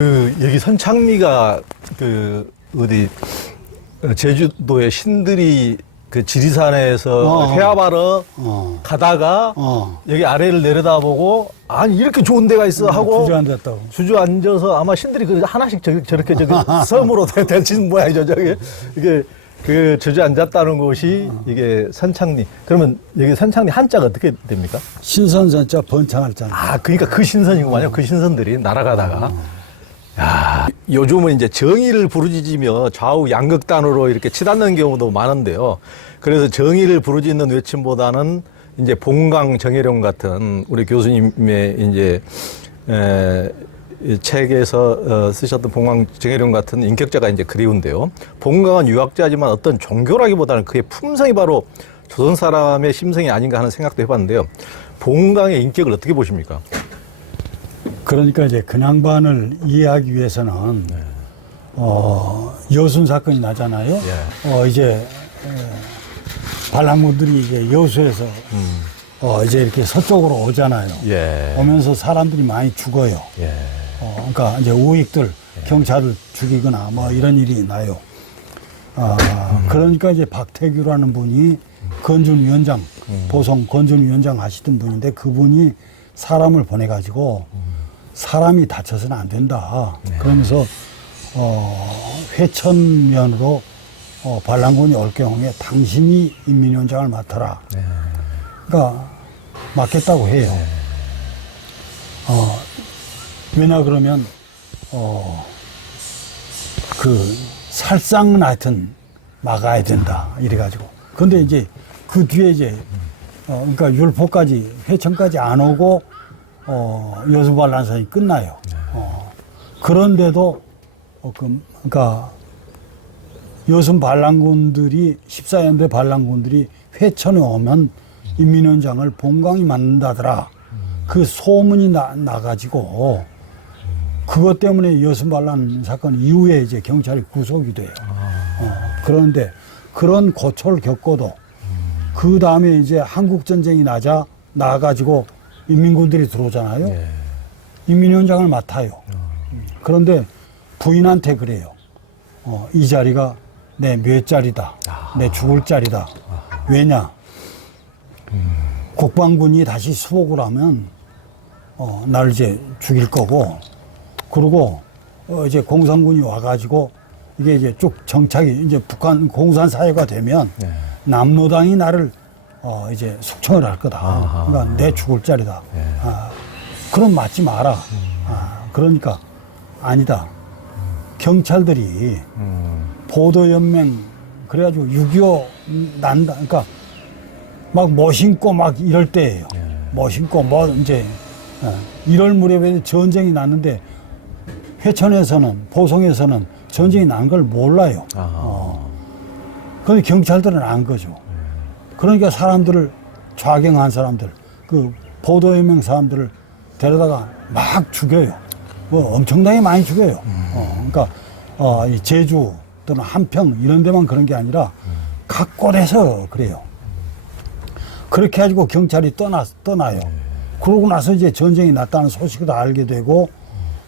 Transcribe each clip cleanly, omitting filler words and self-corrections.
여기 선창리가 어디 제주도의 신들이 그 지리산에서 회합하러 가다가 여기 아래를 내려다보고 아니 이렇게 좋은 데가 있어 하고 주저앉았다고. 주저앉아서 아마 신들이 그 하나씩 저렇게 섬으로 대치는 모양이죠. 이게 그 주저앉았다는 곳이 이게 선창리. 그러면 여기 선창리 한자가 어떻게 됩니까? 신선선자 번창할자입니다. 아, 그러니까 그 신선이구만요. 그 신선들이 날아가다가. 야, 요즘은 이제 정의를 부르짖으며 좌우 양극단으로 이렇게 치닫는 경우도 많은데요. 그래서 정의를 부르짖는 외침보다는 이제 봉강 정혜령 같은 우리 교수님의 이제 이 책에서 쓰셨던 봉강 정혜령 같은 인격자가 이제 그리운데요. 봉강은 유학자지만 어떤 종교라기보다는 그의 품성이 바로 조선 사람의 심성이 아닌가 하는 생각도 해봤는데요. 봉강의 인격을 어떻게 보십니까? 그러니까 이제 근양반을 이해하기 위해서는 여순 사건이 나잖아요. 이제 반란군들이 이제 여수에서 이제 이렇게 서쪽으로 오잖아요. 오면서 사람들이 많이 죽어요. 그러니까 이제 우익들 경찰을 죽이거나 뭐 이런 일이 나요. 그러니까 이제 박태규라는 분이 건준위원장, 보성 건준위원장 하시던 분인데 그분이 사람을 보내가지고 사람이 다쳐서는 안 된다. 그러면서 회천면으로 반란군이 올 경우에 당신이 인민위원장을 맡아라. 그러니까 맡겠다고 해요. 왜냐 그러면 그 살상은 하여튼 막아야 된다. 이래가지고. 근데 이제 그 뒤에 이제 그러니까 율포까지 회천까지 안 오고 여수반란선이 끝나요. 그런데도 그러니까 여순 반란군들이 14연대 반란군들이 회천에 오면 인민위원장을 봉강이 맡는다더라. 그 소문이 나가지고 그것 때문에 여순 반란 사건 이후에 이제 경찰이 구속이 돼요. 그런데 그런 고초를 겪고도 그 다음에 이제 한국 전쟁이 나가지고 인민군들이 들어오잖아요. 인민위원장을 맡아요. 그런데 부인한테 그래요. 이 자리가 내 몇 자리다. 내 죽을 자리다. 왜냐? 국방군이 다시 수복을 하면 날 이제 죽일 거고, 그리고 이제 공산군이 와가지고 이게 이제 쭉 정착이 이제 북한 공산 사회가 되면 남로당이 나를 이제 숙청을 할 거다. 그러니까 내 죽을 자리다. 그럼 맞지 마라. 그러니까 아니다. 경찰들이 보도연맹 그래가지고 6.25 난다. 그러니까 막 멋있고 막 이럴 때예요. 멋있고 뭐 이제 1월 무렵에 전쟁이 났는데 회천에서는 보성에서는 전쟁이 난 걸 몰라요. 그런데 경찰들은 안 거죠. 그러니까 사람들을 좌경한 사람들, 그 보도연맹 사람들을 데려다가 막 죽여요. 뭐 엄청나게 많이 죽여요. 그러니까 이 제주 또는 한평 이런 데만 그런 게 아니라 각 곳에서 그래요. 그렇게 가지고 경찰이 떠나요. 그러고 나서 이제 전쟁이 났다는 소식을 알게 되고,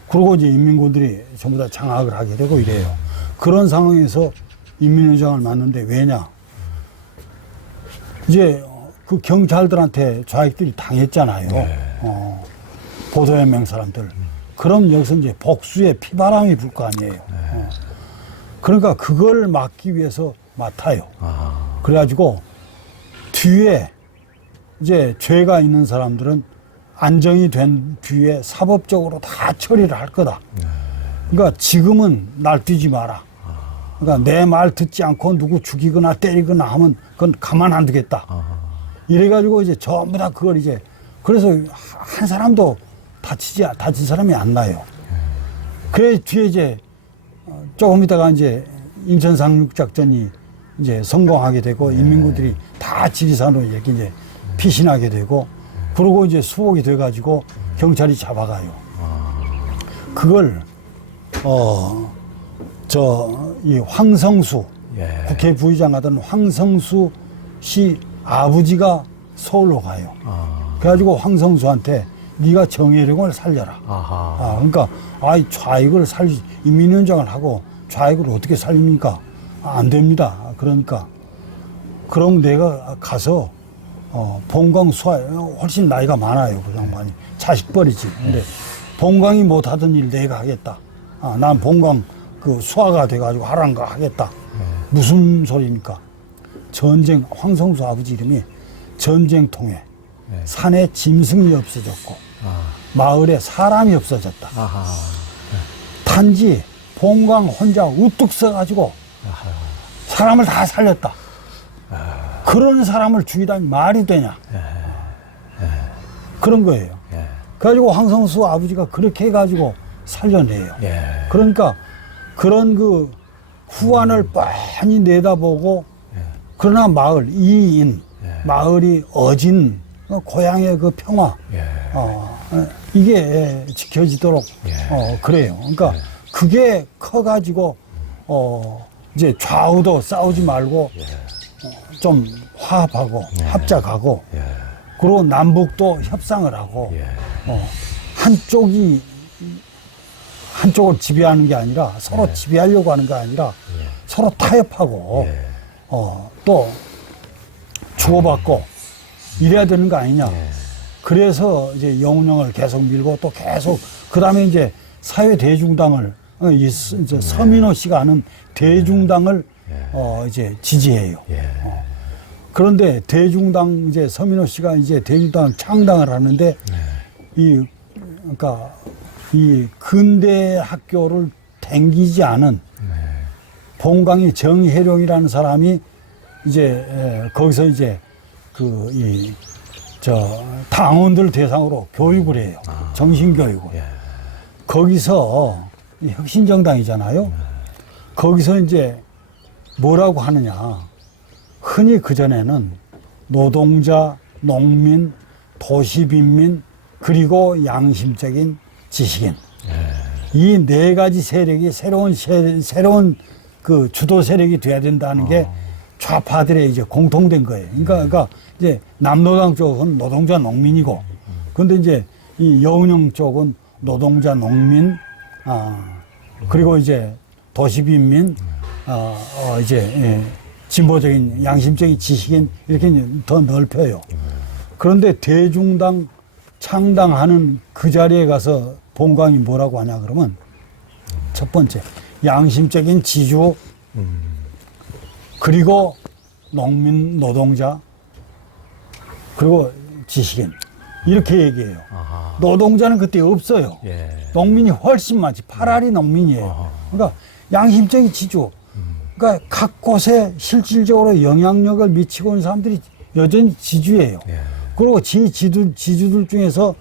그러고 이제 인민군들이 전부 다 장악을 하게 되고 이래요. 그런 상황에서 인민위원장을 맡는데 왜냐? 이제 그 경찰들한테 좌익들이 당했잖아요. 보도연맹 사람들. 그럼 여기서 이제 복수의 피바람이 불 거 아니에요. 그러니까 그걸 막기 위해서 맡아요. 그래가지고 뒤에 이제 죄가 있는 사람들은 안정이 된 뒤에 사법적으로 다 처리를 할 거다. 그러니까 지금은 날뛰지 마라. 그러니까 내 말 듣지 않고 누구 죽이거나 때리거나 하면 그건 가만 안 두겠다. 이래가지고 이제 전부 다 그걸 이제, 그래서 한 사람도 다친 사람이 안 나요. 그래 뒤에 이제 조금 있다가 이제 인천 상륙작전이 이제 성공하게 되고 인민군들이 다 지리산으로 이제 피신하게 되고, 그러고 이제 수복이 돼가지고 경찰이 잡아가요. 그걸 이 황성수 국회 부의장 하던 황성수 씨 아버지가 서울로 가요. 그래가지고 황성수한테 네가 정혜령을 살려라. 아하. 그러니까 좌익을 인민위원장을 하고 좌익을 어떻게 살립니까? 안 됩니다. 그러니까 그럼 내가 가서 봉광 수하 훨씬 나이가 많아요. 그 양반이 자식벌이지. 근데 봉광이 못하던 일 내가 하겠다. 난 봉광 그 수하가 돼가지고 하라는 거 하겠다. 무슨 소리입니까? 전쟁, 황성수 아버지 이름이 전쟁통에 산에 짐승이 없어졌고 마을에 사람이 없어졌다. 아하. 단지 봉광 혼자 우뚝 서가지고 사람을 다 살렸다. 그런 사람을 죽이다니 말이 되냐. 그런 거예요. 그래가지고 황성수 아버지가 그렇게 해가지고 살려내요. 그러니까 그런 그 후안을 뻔히 내다보고 그러나 마을, 이인, 마을이 어진 고향의 그 평화, 이게 지켜지도록 그래요. 그러니까 그게 커가지고 이제 좌우도 싸우지 말고 좀 화합하고 합작하고 그리고 남북도 협상을 하고 한쪽을 지배하는 게 아니라 서로 지배하려고 하는 게 아니라 서로 타협하고 또 주고받고 이래야 되는 거 아니냐. 그래서 이제 영운영을 계속 밀고 또 계속 그다음에 이제 사회대중당을 이제 서민호 씨가 하는 대중당을 이제 지지해요. 그런데 대중당 이제 서민호 씨가 이제 대중당 창당을 하는데 그러니까 이 근대 학교를 댕기지 않은 봉광이 정혜령이라는 사람이 이제 거기서 이제 당원들 대상으로 교육을 해요. 정신교육을. 거기서 혁신정당이잖아요. 거기서 이제 뭐라고 하느냐. 흔히 그전에는 노동자, 농민, 도시빈민, 그리고 양심적인 지식인. 이 네 가지 세력이 새로운 그 주도 세력이 돼야 된다는 게 좌파들의 이제 공통된 거예요. 그러니까 이제 남노당 쪽은 노동자, 농민이고, 근데 이제 이 여운형 쪽은 노동자, 농민, 그리고 이제 도시빈민, 이제 진보적인 양심적인 지식인 이렇게 이제 더 넓혀요. 그런데 대중당 창당하는 그 자리에 가서 봉광이 뭐라고 하냐 그러면 첫 번째 양심적인 지주 그리고 농민 노동자 그리고 지식인 이렇게 얘기해요. 노동자는 그때 없어요. 농민이 훨씬 많지. 8알이 농민이에요. 그러니까 양심적인 지주. 그러니까 각 곳에 실질적으로 영향력을 미치고 있는 사람들이 여전히 지주예요. 그리고 지주들 중에서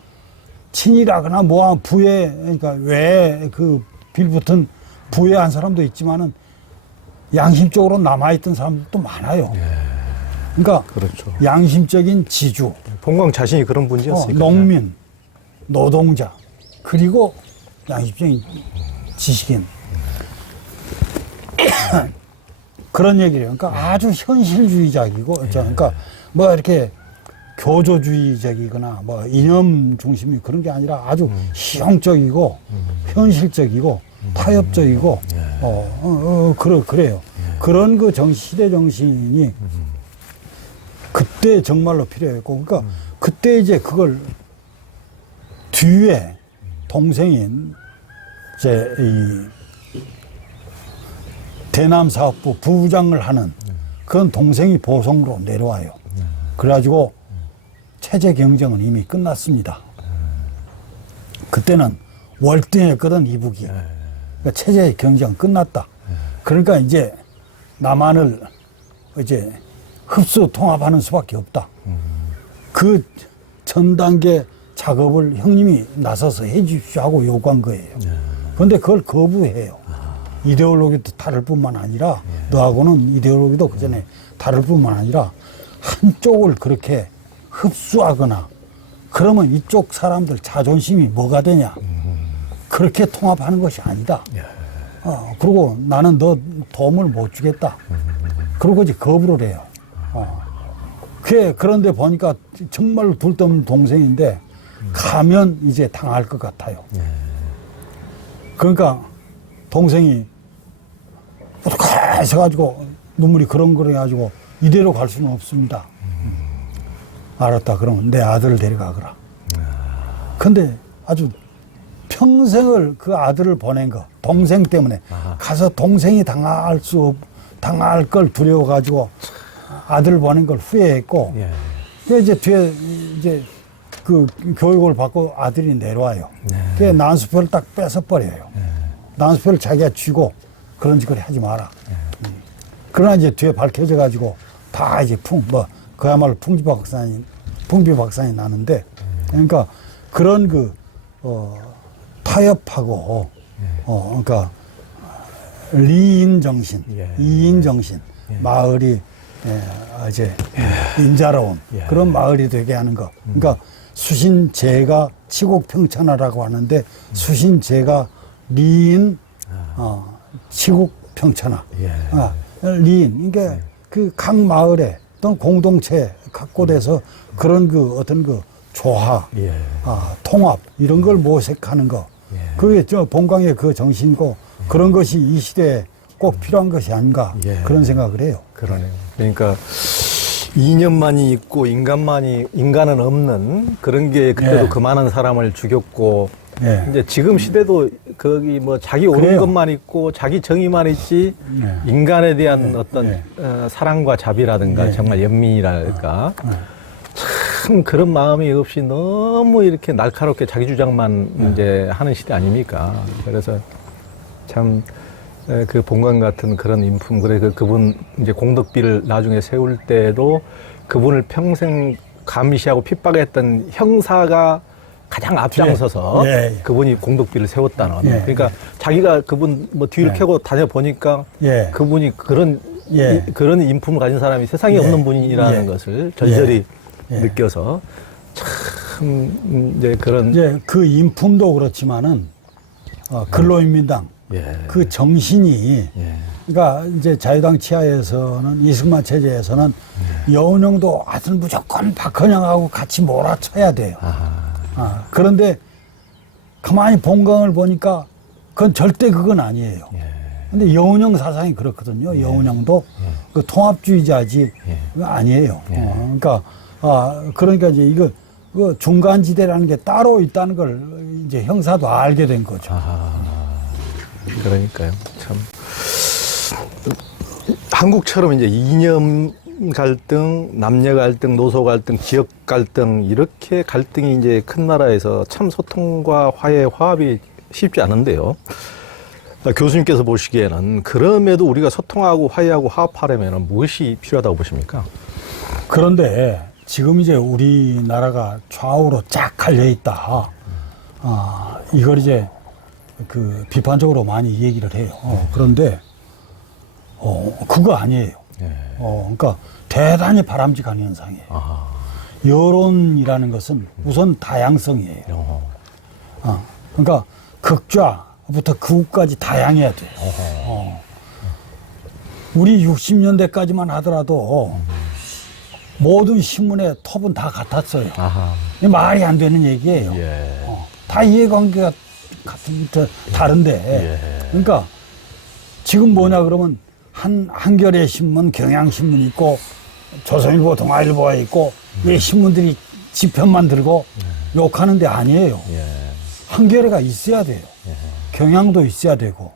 친일하거나 뭐한 부에, 그러니까 왜 그 빌붙은 부에한 사람도 있지만은 양심적으로 남아있던 사람들도 많아요. 그러니까 그렇죠. 양심적인 지주. 봉광 자신이 그런 분이었으니까. 농민, 노동자, 그리고 양심적인 지식인. 그런 얘기를 해요. 그러니까 아주 현실주의적이고, 그러니까 뭐 이렇게 교조주의적이거나 뭐 이념 중심이 그런 게 아니라 아주 실용적이고 현실적이고 타협적이고 그래요. 그런 그 시대 정신이 그때 정말로 필요했고, 그러니까 그때 이제 그걸 뒤에 동생인 이제 이 대남사업부 부장을 하는 그런 동생이 보성으로 내려와요. 그래가지고 체제 경쟁은 이미 끝났습니다. 그때는 월등했거든, 이북이. 그러니까 체제 경쟁은 끝났다. 그러니까 이제 남한을 이제 흡수 통합하는 수밖에 없다. 그 전 단계 작업을 형님이 나서서 해 주십시오 하고 요구한 거예요. 그런데 그걸 거부해요. 이데올로기도 다를 뿐만 아니라 너하고는 이데올로기도 그전에 다를 뿐만 아니라 한쪽을 그렇게 흡수하거나 그러면 이쪽 사람들 자존심이 뭐가 되냐. 그렇게 통합하는 것이 아니다. 그리고 나는 너 도움을 못 주겠다. 그러고 이제 거부를 해요. 그런데 보니까 정말로 둘 데 없는 동생인데 가면 이제 당할 것 같아요. 그러니까 동생이 계속 가지고 눈물이 그렁그렁 해가지고 이대로 갈 수는 없습니다. 알았다. 그러면 내 아들을 데려가거라. 근데 아주 평생을 그 아들을 보낸 거, 동생 때문에 가서 동생이 당할 걸 두려워가지고 아들을 보낸 걸 후회했고, 그 이제 뒤에 이제 그 교육을 받고 아들이 내려와요. 그 난수표를 딱 뺏어버려요. 난수표를 자기가 쥐고 그런 짓거리 하지 마라. 그러나 이제 뒤에 밝혀져가지고 다 이제 그야말로 풍비박산이 나는데, 그러니까 그런 타협하고, 그러니까 리인 정신, 이인 정신, 마을이 이제 인자로운 그런 마을이 되게 하는 거. 그러니까 수신제가 치국평천하라고 하는데 수신제가 리인, 치국평천하. 리인, 그러니까 그 각 마을에 어떤 공동체 갖고 돼서 그런 어떤 조화, 통합 이런 걸 모색하는 거. 그게 저 본강의 그 정신이고 그런 것이 이 시대에 꼭 필요한 것이 아닌가 그런 생각을 해요. 그러네요. 그러니까 이념만이 있고 인간은 없는 그런 게 그때도 그 많은 사람을 죽였고 이제 지금 시대도 거기 자기 옳은 그래요. 것만 있고 자기 정의만 있지 인간에 대한 어떤 사랑과 자비라든가 정말 연민이랄까 참 그런 마음이 없이 너무 이렇게 날카롭게 자기 주장만 이제 하는 시대 아닙니까? 그래서 참 그 본관 같은 그런 인품, 그래 그분 이제 공덕비를 나중에 세울 때도 그분을 평생 감시하고 핍박했던 형사가 가장 앞장서서 그분이 공덕비를 세웠다는. 그러니까 자기가 그분 뒤를 캐고 다녀 보니까 그분이 그런 인품을 가진 사람이 세상에 없는 분이라는 것을 절절히 느껴서 참 이제 그런 이제 그 인품도 그렇지만은 근로인민당 그 정신이 그러니까 이제 자유당 치하에서는 이승만 체제에서는 여운형도 하여튼 무조건 박헌영하고 같이 몰아쳐야 돼요. 그런데 가만히 본강을 보니까 그건 절대 그건 아니에요. 근데 여운형 사상이 그렇거든요. 여운형도 그 통합주의자지 아니에요. 그러니까 이제 이거 그 중간지대라는 게 따로 있다는 걸 이제 형사도 알게 된 거죠. 그러니까요. 참 한국처럼 이제 이념 갈등, 남녀 갈등, 노소 갈등, 지역 갈등 이렇게 갈등이 이제 큰 나라에서 참 소통과 화해, 화합이 쉽지 않은데요. 교수님께서 보시기에는 그럼에도 우리가 소통하고 화해하고 화합하려면 무엇이 필요하다고 보십니까? 그런데 지금 이제 우리나라가 좌우로 쫙 갈려 있다. 이걸 이제 그 비판적으로 많이 얘기를 해요. 그런데 그거 아니에요. 그러니까 대단히 바람직한 현상이에요. 여론이라는 것은 우선 다양성이에요. 그러니까 극좌부터 극우까지 다양해야 돼요. 우리 60년대까지만 하더라도 모든 신문의 톱은 다 같았어요. 말이 안 되는 얘기예요. 다 이해관계가 다른데. 그러니까 지금 뭐냐 그러면 한겨레 신문, 경향신문 있고 조선일보, 동아일보가 있고 이 신문들이 지편만 들고 욕하는 데 아니에요. 한겨레가 있어야 돼요. 경향도 있어야 되고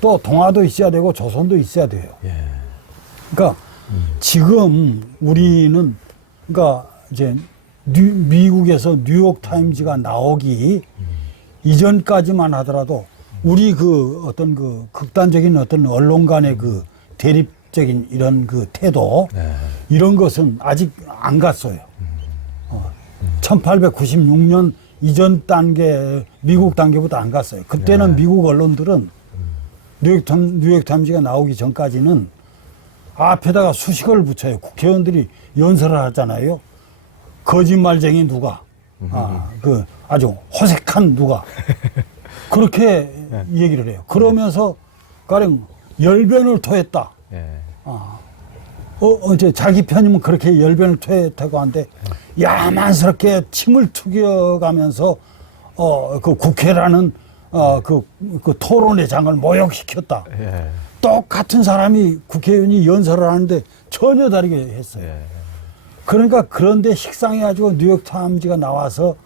또 동아도 있어야 되고 조선도 있어야 돼요. 그러니까 지금 우리는 그러니까 이제 미국에서 뉴욕타임즈가 나오기 이전까지만 하더라도 우리 그 어떤 그 극단적인 어떤 언론 간의 그 대립적인 이런 그 태도 이런 것은 아직 안 갔어요. 1896년 이전 단계 미국 단계보다 안 갔어요. 그때는 미국 언론들은 뉴욕타임즈가 나오기 전까지는 앞에다가 수식어를 붙여요. 국회의원들이 연설을 하잖아요. 거짓말쟁이 누가, 그 아주 호색한 누가 그렇게 얘기를 해요. 그러면서 가령 열변을 토했다. 이제 자기 편이면 그렇게 열변을 토해대고 한데 야만스럽게 침을 튀겨가면서 그 국회라는 그 토론회 장을 모욕시켰다. 예. 똑같은 사람이 국회의원이 연설을 하는데 전혀 다르게 했어요. 예. 그러니까 그런데 식상해가지고 뉴욕타임즈가 나와서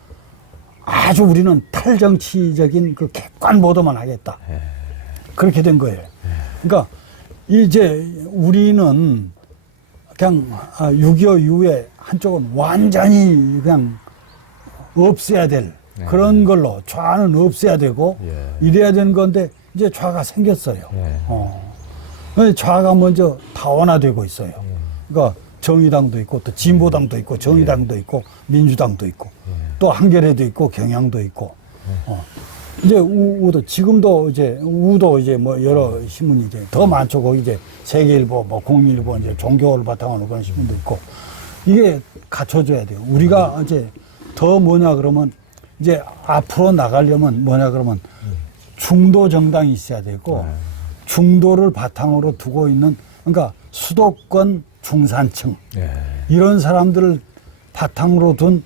아주 우리는 탈정치적인 그 객관 보도만 하겠다. 예. 그렇게 된 거예요. 그러니까 이제 우리는 그냥 6.25 이후에 한쪽은 완전히 그냥 없애야 될 그런 걸로 좌는 없애야 되고 예. 이래야 되는 건데 이제 좌가 생겼어요. 예. 좌가 먼저 다원화되고 있어요. 그러니까 정의당도 있고 또 진보당도 있고 정의당도 있고 민주당도 있고 또 한겨레도 있고 경향도 있고 이제 우도 지금도 이제 우도 이제 뭐 여러 신문이 이제 더 많죠. 거기 이제 세계일보, 뭐 국민일보 이제 종교를 바탕으로 그런 신문도 있고 이게 갖춰져야 돼요. 우리가 이제 더 뭐냐 그러면 이제 앞으로 나가려면 뭐냐 그러면 중도 정당이 있어야 되고 중도를 바탕으로 두고 있는 그러니까 수도권 중산층 예. 이런 사람들을 바탕으로 둔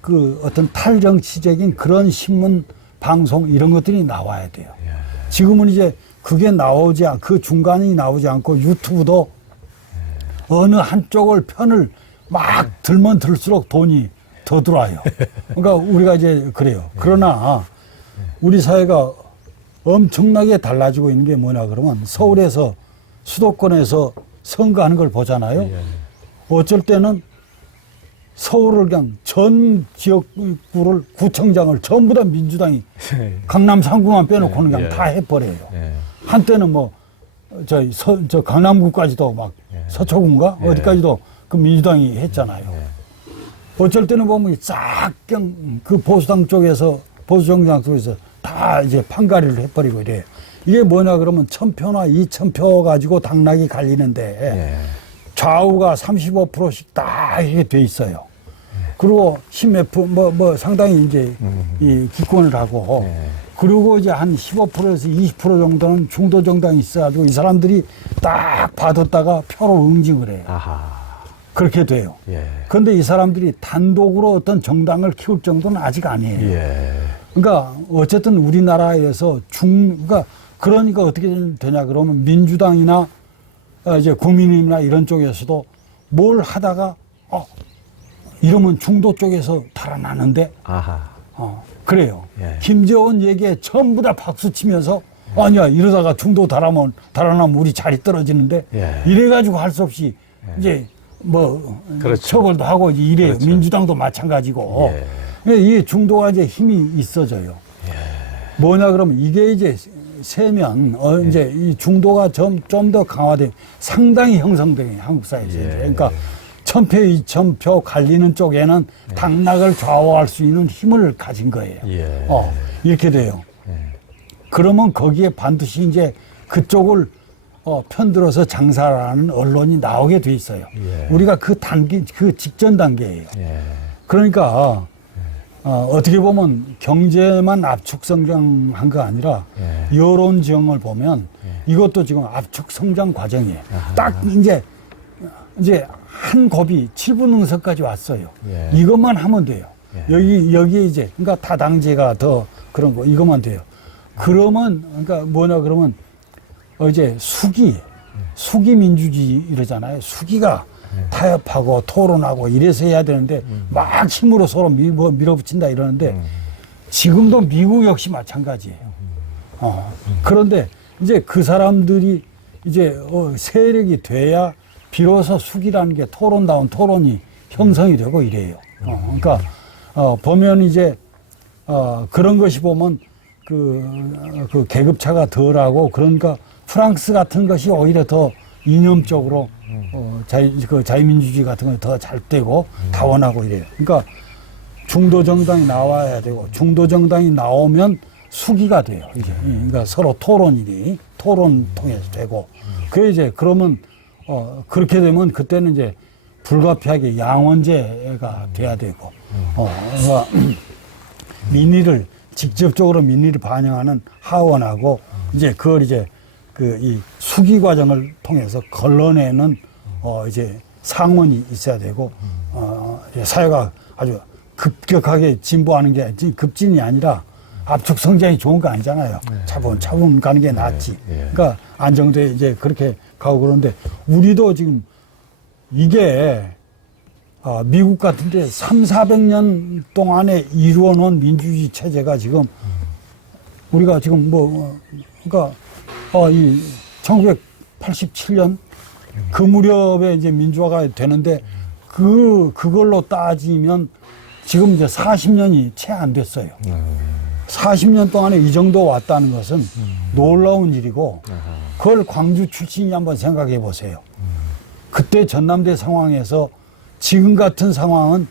그 어떤 탈정치적인 그런 신문 방송 이런 것들이 나와야 돼요. 지금은 이제 그게 그 중간이 나오지 않고 유튜브도 어느 한쪽을 편을 막 들면 들수록 돈이 더 들어와요. 그러니까 우리가 이제 그래요. 그러나 우리 사회가 엄청나게 달라지고 있는 게 뭐냐 그러면 서울에서 수도권에서 선거하는 걸 보잖아요. 어쩔 때는 서울을 그냥 전 지역구를 구청장을 전부 다 민주당이 강남 3구만 빼놓고는 그냥 다 해버려요. 한때는 뭐 저 강남구까지도 막 서초구인가 어디까지도 그 민주당이 했잖아요. 어쩔 때는 보면 싹 그냥 그 보수당 쪽에서 보수정당 쪽에서 다 이제 판가리를 해버리고 이래요. 이게 뭐냐 그러면 1000표나 2000표 가지고 당락이 갈리는데 좌우가 35%씩 다 이게 돼 있어요. 그리고 10몇 뭐 상당히 이제 이 기권을 하고 그리고 이제 한 15%에서 20% 정도는 중도 정당이 있어가지고 이 사람들이 딱 받았다가 표로 응징을 해요. 아하. 그렇게 돼요. 예. 그런데 이 사람들이 단독으로 어떤 정당을 키울 정도는 아직 아니에요. 예. 그러니까 어쨌든 우리나라에서 그러니까 어떻게 되냐 그러면 민주당이나 이제 국민의힘이나 이런 쪽에서도 뭘 하다가 이러면 중도 쪽에서 달아나는데 아하. 그래요. 예. 김재원 얘기에 전부 다 박수 치면서 아니야 이러다가 중도 달아나면 우리 자리 떨어지는데 예. 이래가지고 할 수 없이 이제 뭐 그렇죠. 처벌도 하고 이제 이래요. 그렇죠. 민주당도 마찬가지고. 예. 이 중도가 이제 힘이 있어져요. 뭐냐 그러면 이게 이제 세면 이제 이 중도가 좀 더 강화돼 상당히 형성돼요. 한국 사회에서. 이제. 그러니까 1000표, 2000표 갈리는 쪽에는 당락을 좌우할 수 있는 힘을 가진 거예요. 예. 이렇게 돼요. 그러면 거기에 반드시 이제 그쪽을 편들어서 장사를 하는 언론이 나오게 돼 있어요. 우리가 그 직전 단계예요. 그러니까 어떻게 보면 경제만 압축 성장한 거 아니라 여론 지형을 보면 이것도 지금 압축 성장 과정이에요. 딱 이제 한 곱이 7분 응석까지 왔어요. 이것만 하면 돼요. 여기 이제 그러니까 다당제가 더 그런 거 이것만 돼요. 그러면 그러니까 뭐냐 그러면 이제 수기 민주주의 이러잖아요. 수기가 타협하고 토론하고 이래서 해야 되는데 막 힘으로 서로 밀어붙인다 이러는데 지금도 미국 역시 마찬가지예요. 그런데 이제 그 사람들이 이제 세력이 돼야 비로소 수기라는 게 토론다운 토론이 형성이 되고 이래요. 그러니까 보면 이제 그런 것이 보면 그 계급차가 덜하고 그러니까 프랑스 같은 것이 오히려 더 이념적으로 자유민주주의 같은 거 더 잘 되고 다원하고 이래요. 그러니까 중도 정당이 나와야 되고 중도 정당이 나오면 수기가 돼요. 이게 그러니까 서로 토론 통해서 되고 그 이제 그러면 그렇게 되면 그때는 이제 불가피하게 양원제가 돼야 되고 그러니까 직접적으로 민의를 반영하는 하원하고 이제 그걸 이제 이 수기 과정을 통해서 걸러내는 이제 상원이 있어야 되고, 이제 사회가 아주 급격하게 진보하는 게 급진이 아니라 압축 성장이 좋은 거 아니잖아요. 차분차분 가는 게 낫지. 그러니까 안정돼 이제 그렇게 가고 그러는데 우리도 지금 이게 미국 같은데 300~400년 동안에 이루어 놓은 민주주의 체제가 지금 우리가 지금 그러니까 이 1987년 그 무렵에 이제 민주화가 되는데 그걸로 따지면 지금 이제 40년이 채 안 됐어요. 40년 동안에 이 정도 왔다는 것은 놀라운 일이고 그걸 광주 출신이 한번 생각해 보세요. 그때 전남대 상황에서 지금 같은 상황은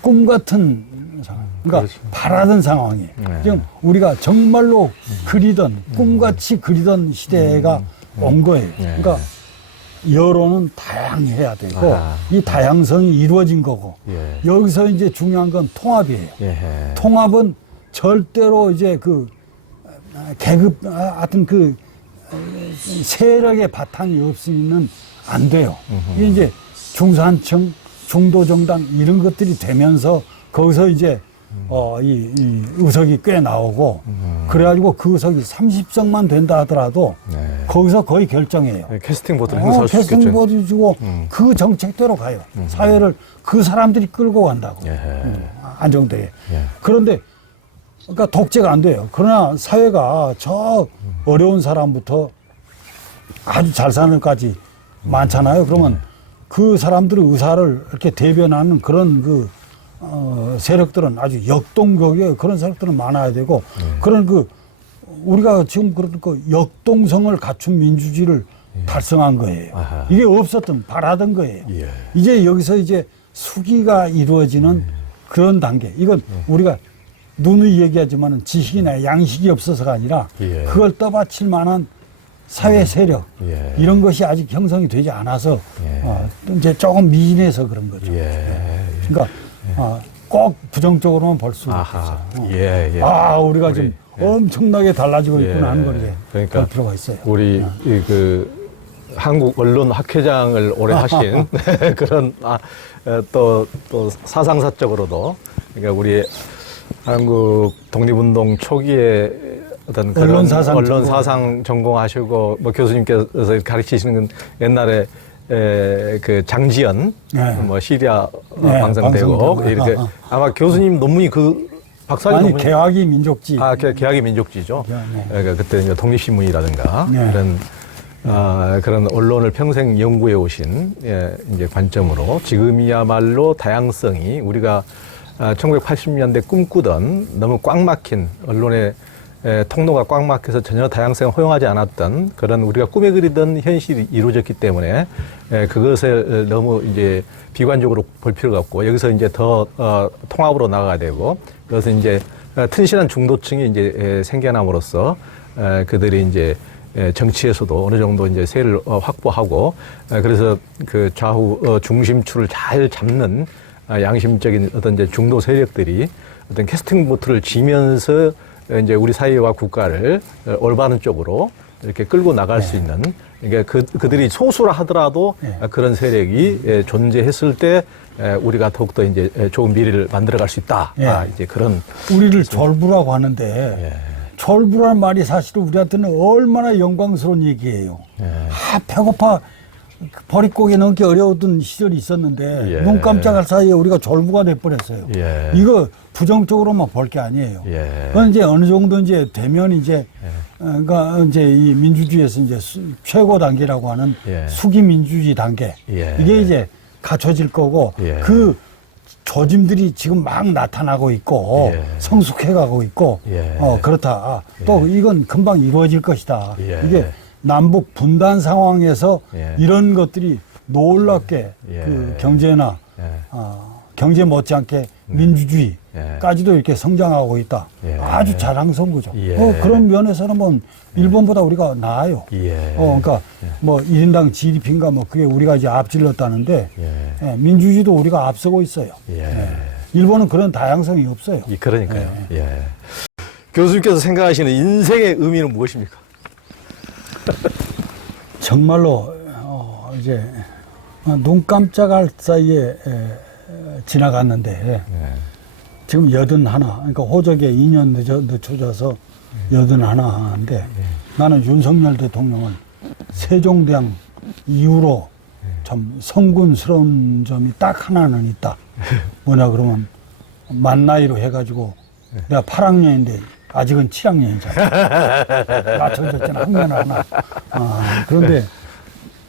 꿈 같은 상황, 그러니까 그렇죠. 바라던 상황이에요. 지금 우리가 정말로 그리던 꿈같이 그리던 시대가 온 거예요. 그러니까 여론은 다양해야 되고 이 다양성이 이루어진 거고 여기서 이제 중요한 건 통합이에요. 통합은 절대로 이제 그 계급 하여튼 그 세력의 바탕이 없으면 안 돼요. 이게 이제 중산층, 중도정당 이런 것들이 되면서 거기서 이제 이 의석이 꽤 나오고 그래가지고 그 의석이 30석만 된다 하더라도 거기서 거의 결정해요. 캐스팅 보드를 행사할 수 있겠죠. 캐스팅 보드 주고 그 정책대로 가요. 사회를 그 사람들이 끌고 간다고. 안정되게. 그런데 그러니까 독재가 안 돼요. 그러나 사회가 저 어려운 사람부터 아주 잘 사는 데까지 많잖아요. 그러면 그 사람들의 의사를 이렇게 대변하는 그런 그 세력들은 아주 역동적이에요. 그런 세력들은 많아야 되고 그런 그 우리가 지금 그런 그 역동성을 갖춘 민주주의를 달성한 거예요. 이게 없었던 바라던 거예요. 이제 여기서 이제 수기가 이루어지는 그런 단계. 이건 우리가 누누이 얘기하지만은 지식이나 양식이 없어서가 아니라 그걸 떠받칠 만한 사회 세력 이런 것이 아직 형성이 되지 않아서 이제 조금 미진해서 그런 거죠. 그러니까 꼭 부정적으로만 볼 수는 없어요. 우리가 지금 엄청나게 달라지고 있구나 하는 걸 이제 그러니까 볼 필요가 있어요. 우리 그 한국 언론 학회장을 오래 하신 그런 또 사상사적으로도 그러니까 우리 한국 독립운동 초기에 어떤 그런 언론 사상 전공하시고 뭐 교수님께서 가르치시는 건 옛날에 그 장지연 뭐 시리아 방송되고 이렇게 아마 교수님 논문이 그 박사님 논문이 개화기 민족지. 개화기 민족지죠. 그러니까 그때 이제 독립신문이라든가 그런 언론을 평생 연구해 오신 이제 관점으로 지금이야말로 다양성이 우리가 1980년대 꿈꾸던 너무 꽉 막힌 언론의 통로가 꽉 막혀서 전혀 다양성을 허용하지 않았던 그런 우리가 꿈에 그리던 현실이 이루어졌기 때문에 그것을 너무 이제 비관적으로 볼 필요가 없고 여기서 이제 더 통합으로 나가야 되고 그래서 이제 튼실한 중도층이 이제 생겨남으로써 그들이 이제 정치에서도 어느 정도 이제 세를 확보하고 그래서 그 좌우 중심추를 잘 잡는 양심적인 어떤 이제 중도 세력들이 어떤 캐스팅 보트를 쥐면서 이제 우리 사회와 국가를 올바른 쪽으로 이렇게 끌고 나갈 수 있는 그러니까 그들이 소수라 하더라도 그런 세력이 존재했을 때 우리가 더욱더 이제 좋은 미래를 만들어갈 수 있다. 이제 그런 우리를 졸부라고 하는데 졸부라는 말이 사실은 우리한테는 얼마나 영광스러운 얘기예요. 배고파 버릿고개 넘기 어려웠던 시절이 있었는데 눈 깜짝할 사이에 우리가 졸부가 돼버렸어요. 이거 부정적으로만 볼 게 아니에요. 그건 이제 어느 정도 이제 되면 이제 그러니까 이제 이 민주주의에서 이제 최고 단계라고 하는 수기 민주주의 단계 이게 이제 갖춰질 거고 그 조짐들이 지금 막 나타나고 있고 성숙해가고 있고 그렇다. 또 이건 금방 이루어질 것이다. 이게 남북 분단 상황에서 이런 것들이 놀랍게 그 경제나 경제 못지않게 민주주의까지도 이렇게 성장하고 있다. 아주 자랑스러운 거죠. 그런 면에서는 뭐 일본보다 우리가 나아요. 그러니까 뭐 1인당 GDP인가 뭐 그게 우리가 이제 앞질렀다는데 민주주의도 우리가 앞서고 있어요. 일본은 그런 다양성이 없어요. 그러니까요. 교수님께서 생각하시는 인생의 의미는 무엇입니까? 정말로 이제 눈 깜짝할 사이에 지나갔는데 지금 81, 그러니까 호적에 2년 늦춰져서 81인데 나는 윤석열 대통령은 세종대왕 이후로 참 성군스러운 점이 딱 하나는 있다. 뭐냐 그러면 만 나이로 해가지고 내가 8학년인데 아직은 7학년이잖아. 맞춰졌잖아. 학년 하나. 그런데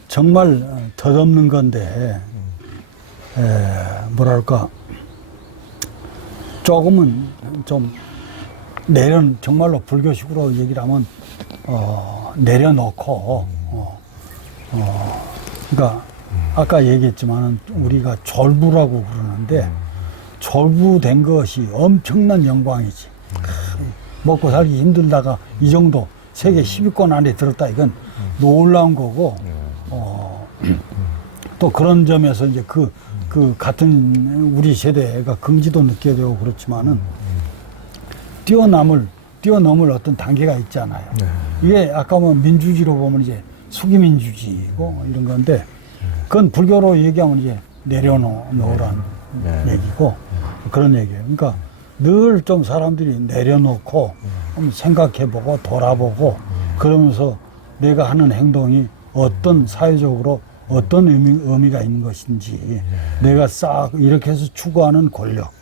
정말 덧없는 건데 뭐랄까 조금은 좀 정말로 불교식으로 얘기를 하면 내려놓고 그러니까 아까 얘기했지만은 우리가 졸부라고 그러는데 졸부된 것이 엄청난 영광이지. 먹고 살기 힘들다가 이 정도 세계 10위권 안에 들었다 이건 놀라운 거고 또 그런 점에서 이제 그 같은 우리 세대가 긍지도 느껴야 되고 그렇지만은 뛰어넘을 어떤 단계가 있잖아요. 이게 아까 뭐 민주주의로 보면 이제 수기민주주의고 이런 건데 그건 불교로 얘기하면 이제 내려놓으라는 얘기고 그런 얘기예요. 그러니까 늘 좀 사람들이 내려놓고 한번 생각해보고 돌아보고 그러면서 내가 하는 행동이 어떤 사회적으로 어떤 의미가 있는 것인지 내가 싹 이렇게 해서 추구하는 권력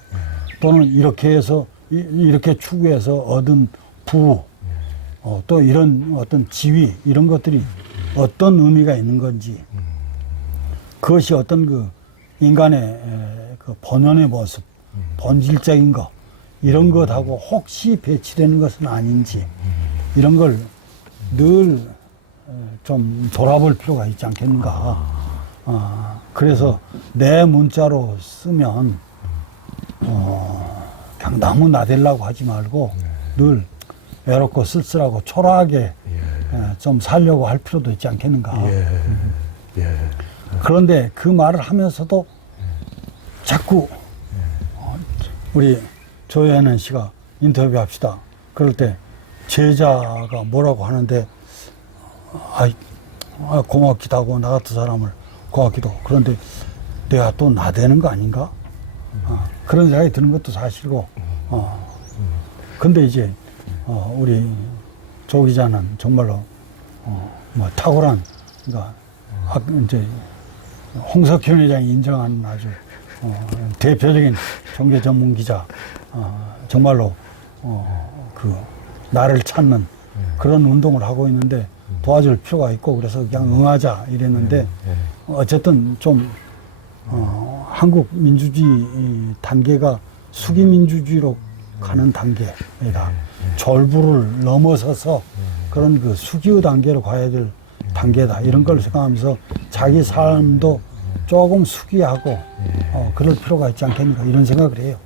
또는 이렇게 해서 이렇게 추구해서 얻은 부또 이런 어떤 지위 이런 것들이 어떤 의미가 있는 건지 그것이 어떤 그 인간의 그 본연의 모습 본질적인 것 이런 것하고 혹시 배치되는 것은 아닌지 이런 걸 늘 좀 돌아볼 필요가 있지 않겠는가. 그래서 내 문자로 쓰면 그냥 너무 나대려고 하지 말고 늘 외롭고 쓸쓸하고 초라하게 좀 살려고 할 필요도 있지 않겠는가. 그런데 그 말을 하면서도 자꾸 우리 조혜연 씨가 인터뷰합시다. 그럴 때 제자가 뭐라고 하는데 고맙기도 하고 나 같은 사람을 고맙기도 하고 그런데 내가 또 나대는 거 아닌가? 그런 생각이 드는 것도 사실이고 근데 이제 우리 조 기자는 정말로 뭐 탁월한 그러니까 이제 홍석현 회장이 인정하는 아주 대표적인 종교 전문 기자 정말로 그 나를 찾는 그런 운동을 하고 있는데 도와줄 필요가 있고 그래서 그냥 응하자 이랬는데 어쨌든 좀 한국 민주주의 단계가 수기민주주의로 가는 단계가 졸부를 넘어서서 그런 그 수기의 단계로 가야 될 단계다 이런 걸 생각하면서 자기 삶도 조금 수기하고 그럴 필요가 있지 않겠는가 이런 생각을 해요.